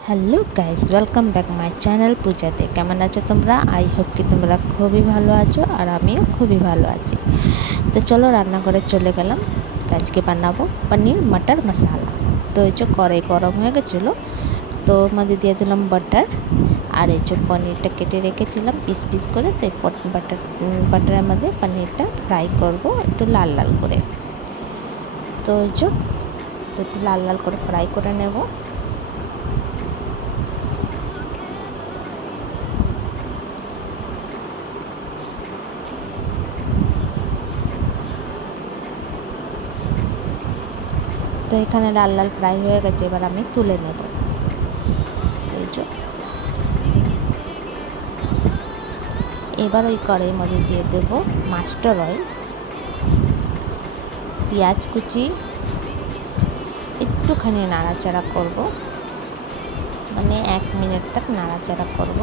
Hello guys, welcome back my channel পূজাতে। কেমন আছো তোমরা? আই হোপ কি তোমরা খুবই ভালো আছো, আর আমিও খুবই ভালো আছি। তো চলো রান্নাঘরে চলে গেলাম। আজকে বানাবো পনির মটর মশালা। তো এই যে কড়াই গরম হয়ে গেছিলো, তো ওর মধ্যে দিয়ে দিলাম বাটার। আর এই যে পনিরটা কেটে রেখেছিলাম পিস পিস করে, তো এই বাটারের মধ্যে পনিরটা ফ্রাই করব একটু লাল লাল করে। তো এই যে তো একটু লাল লাল করে ফ্রাই করে নেব। তো এখানে লাল লাল ফ্রাই হয়ে গেছে, এবার আমি তুলে নেব। এই যে এবার ওই কড়াইয়ের মধ্যে দিয়ে দেব মাস্টার অয়েল, পেঁয়াজ কুচি, একটুখানি নাড়াচাড়া করব, মানে 1 মিনিট তক নাড়াচাড়া করব।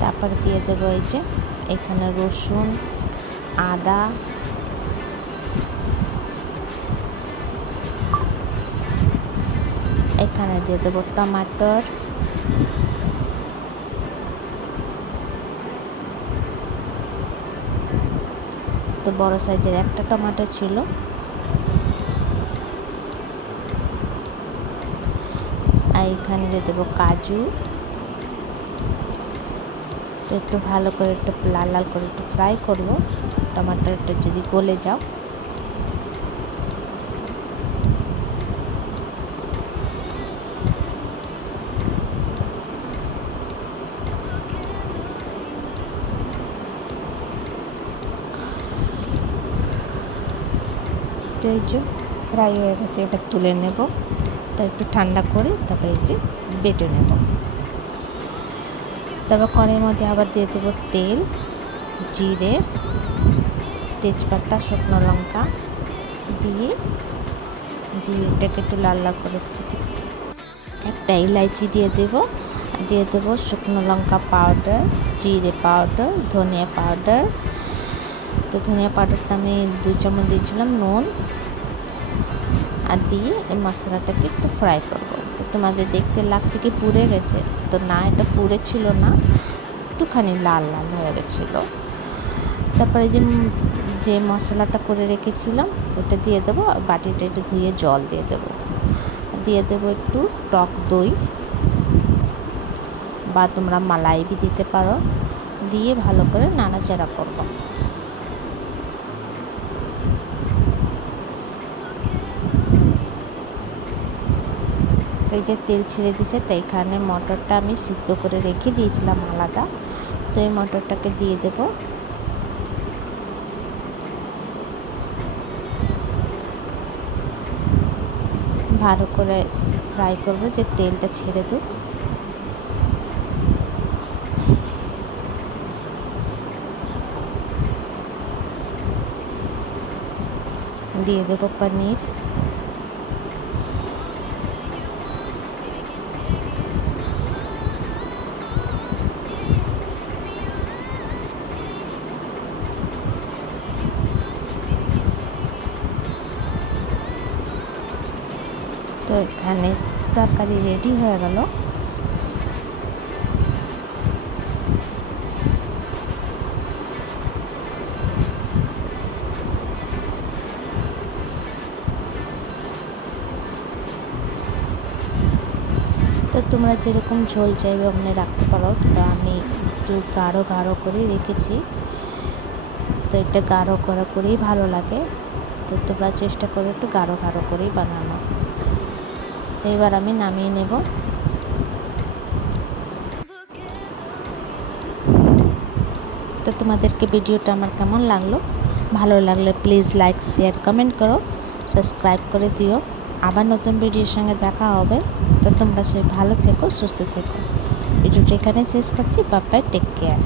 তারপর দিয়ে দেবো এই যে এখানে রসুন, আদা, এখানে দিয়ে দেবো টমাটোর, তো বড় সাইজের একটা টমেটো ছিল। আর এখানে দিয়ে দেবো কাজু। তো একটু ভালো করে একটু লাল লাল করে একটু ফ্রাই করব, টমাটোটা যদি গলে যাও। তো এই যে ফ্রাই হয়ে গেছে, এটা তুলে নেব। তো একটু ঠান্ডা করে তারপরে এই যে বেটে নেব। তারপর কড়াইয়ের মধ্যে আবার দিয়ে দেবো তেল, জিরে, তেজপাতা, শুকনো লঙ্কা দিয়ে জিরেটাকে একটু লাল লাল করে একটা ইলাইচি দিয়ে দেবো শুকনো লঙ্কা পাউডার, জিরে পাউডার, ধনিয়া পাউডার। তো ধনিয়া পাউডারটা আমি 2 চামচ দিয়েছিলাম, নুন আর দিয়ে এই মশলাটাকে একটু ফ্রাই করব। তো তোমাদের দেখতে লাগছে কি পুড়ে গেছে, তো না, এটা পুড়ে ছিল না, একটুখানি লাল লাল হয়ে গেছিলো। তারপরে যে মশলাটা করে রেখেছিলাম ওটা দিয়ে দেবো, বাটিটা একটু ধুয়ে জল দিয়ে দেবো একটু টক দই, বা তোমরা মালাই भी দিতে পারো, দিয়ে ভালো করে নাড়াচাড়া করবো। তো এই যে তেল ছেড়ে দিয়েছে, তো এখানে মটরটা আমি সিদ্ধ করে রেখে দিয়েছিলাম আলাদা, তো এই মটরটাকে দিয়ে দেবো। ভালো করে ফ্রাই করব, যে তেলটা ছেড়ে দেব। দিয়ে দেবো পনির। তো এখানে তরকারি রেডি হয়ে গেল। তো তোমরা যেরকম ঝোল চাইবে ওখানে রাখতে পারো, তো আমি একটু গাঢ় গাঢ় করে রেখেছি। তো এটা গাঢ় গাঢ় করেই ভালো লাগে, তো তোমরা চেষ্টা করো একটু গাঢ় গাঢ় করেই বানানো। তো এবার আমি নামিয়ে নেব। তো তোমাদেরকে ভিডিওটা আমার কেমন লাগলো, ভালো লাগলে প্লিজ লাইক, শেয়ার, কমেন্ট করো, সাবস্ক্রাইব করে দিও। আবার নতুন ভিডিওর সঙ্গে দেখা হবে। তো তোমরা সবাই ভালো থেকো, সুস্থ থেকো। ভিডিওটা এখানে শেষ করছি। Bye bye, take care.